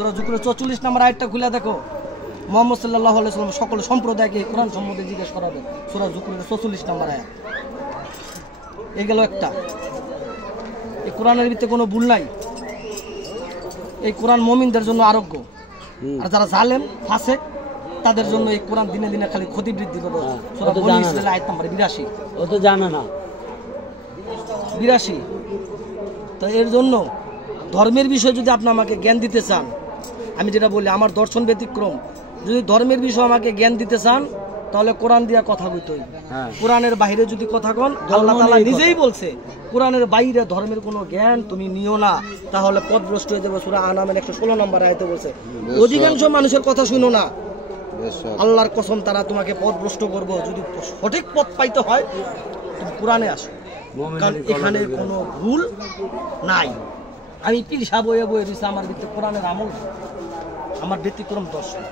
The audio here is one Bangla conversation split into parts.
44 নম্বর আয়াতটা খুলে দেখো। মুহাম্মদ সাল্লাল্লাহু আলাইহি ওয়াসাল্লাম সকল সম্প্রদায়কে কোরআন সম্বন্ধে জিজ্ঞেস করা হবে। সূরা যুকরের 44 নম্বর আয়াত। এই গেল একটা। এই কোরআনের ভিতরে কোনো ভুল নাই। এই কোরআন মুমিনদের জন্য আরোগ্য, আর যারা জালেম ফাসিক তাদের জন্য এই কোরআন দিনে দিনে খালি ক্ষতি বৃদ্ধি করবে। সূরা বনী ইসরাঈল আয়াত নম্বর 82। ও তো জানে না 82। তো এর জন্য ধর্মের বিষয়ে যদি আপনি আমাকে জ্ঞান দিতে চান, আমি যেটা বলি আমার দর্শন ব্যতিক্রম, যদি ধর্মের বিষয়ে আমাকে জ্ঞান দিতে চান তাহলে কোরআন দিয়া কথা বলতে হইবে। কোরআনের বাইরে যদি কথা কন, আল্লাহ তাআলা নিজেই বলছে কোরআনের বাইরে ধর্মের কোনো জ্ঞান তুমি নিও না, তাহলে পথভ্রষ্ট হয়ে যাবে। সূরা আনামের 116 নম্বর আয়াতে বলছে অধিকাংশ মানুষের কথা শুনো না, আল্লাহর কসম তারা তোমাকে পথভ্রষ্ট করবে। যদি সঠিক পথ পাইতে হয় তুমি কোরআনে আসো, কারণ এখানে কোনো ভুল নাই। আমি পীর সাহেব বয়ে বয়ে দিচ্ছি, আমার ভিতরে কোরআনের আমল, আমার ব্যতিক্রম দর্শন,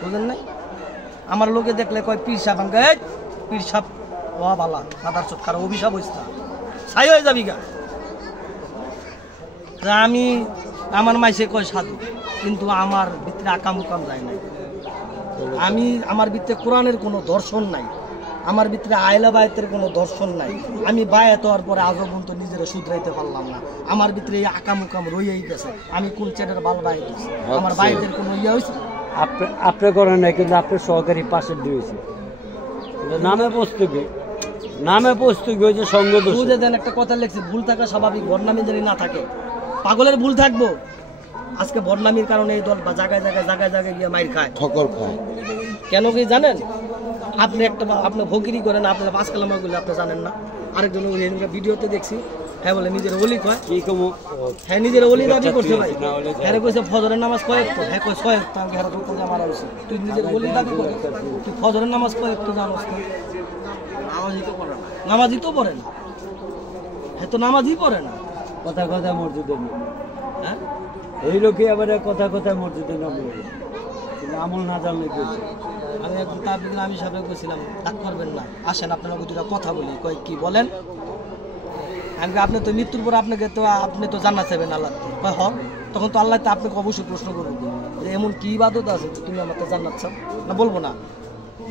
বুঝলেন নাই? আমার লোকে দেখলে কয় পীর সাহেব, আমি পীর সাহেব ও বালা মাদার চোট কারো অভিশাপ হইস না, ছাই হয়ে যাবি গা। আমি আমার মাইসে কয় সাধু, কিন্তু আমার ভিতরে আকাম উকাম যায় নাই। আমি আমার ভিতরে কোরআনের কোনো দর্শন নাই, আমার ভিতরে আয়লা বায়াতের কোনো দর্শন নাই। আমি বায়াত হওয়ার পরে আজও পর্যন্ত নিজেরা শুধরাইতে পারলাম না। আমার ভিতরে এই আকাম উকাম রয়েই গেছে। আমি কোন চেটের বাল বাই গেছি, আমার বায়াতের কোনো ইয়ে হয়েছে? আপনি করেন না, কিন্তু আপনার সহকারী পাশে দিয়েছে নামে পুস্তকে ওই যে সঙ্গ দোষ বুঝে দেন। একটা কথা লিখছে, ভুল থাকা স্বাভাবিক, বদনামি যদি না থাকে। পাগলের ভুল থাকবো। আজকে বদনামির কারণে এই দল বা জায়গায় জায়গায় জায়গায় জায়গায় গিয়ে মাইর খায়, ঠকর খায়। কেন কি জানেন? আপনি একটা আপনি ভকিরি করেন, আপনি পাঁচ কালামা গুলো আপনি জানেন না। আরেকজন ভিডিওতে দেখছি, হ্যাঁ বলে নিজের ওলি কয়, হ্যাঁ নিজের ওলি দাবি করছে ভাই। হ্যাঁ কইছে ফজরের নামাজ কয়েক তো, হ্যাঁ কয় ছয় তো। আমি হেরা তো মারা হয়েছে, তুই নিজের ওলি দাবি করে তুই ফজরের নামাজ কয়েক তো জানোস না? নামাজই তো পড়ে না, হ্যাঁ তো নামাজই পড়ে না। কথা কথা মসজিদের হ্যাঁ এই লোকে আবার কথা কথা মসজিদের নাম আমল না জানলে বলছে। আমি একদম তার আমি সাহেব কইছিলাম ডাক করবেন না, আসেন আপনার দুটা কথা বলি। কয় কি বলেন? আমি আপনি তো মৃত্যুর পর আপনাকে তো আপনি তো জান্নাত চাইবেন আল্লাহ। কয় হ, তখন তো আল্লাহ তো আপনাকে অবশ্যই প্রশ্ন করবো যে এমন কি ইবাদত আছে তুমি আমার তো জান্নাত চাও না? বলবো না।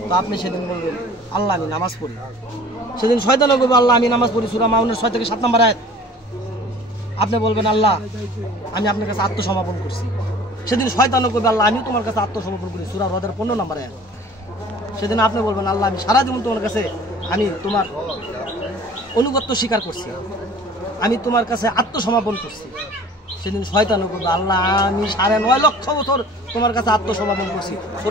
তো আপনি সেদিন বলবেন আল্লাহ আমি নামাজ পড়ি। সেদিন শয়তানও বলবে আল্লাহ আমি নামাজ পড়ি, সূরা মাউনের 6 থেকে 7 নম্বর আয়াত। আপনি বলবেন আল্লাহ আমি আপনার কাছে আত্মসমর্পণ করছি। সেদিন শয়তানও করবে আল্লাহ আমি তোমার কাছে আত্মসমর্পণ করি, সূরা রদের 15 নম্বর আয়াত। সেদিন আপনি বলবেন আল্লাহ আমি সারা জীবন তোমার কাছে আমি তোমার অনুগত্য স্বীকার করছি, আমি তোমার কাছে আত্মসমর্পণ করছি। সেদিন শয়তানও করবে আল্লাহ আমি 9.5 লক্ষ বছর তোমার কাছে আত্মসমর্পণ করছি।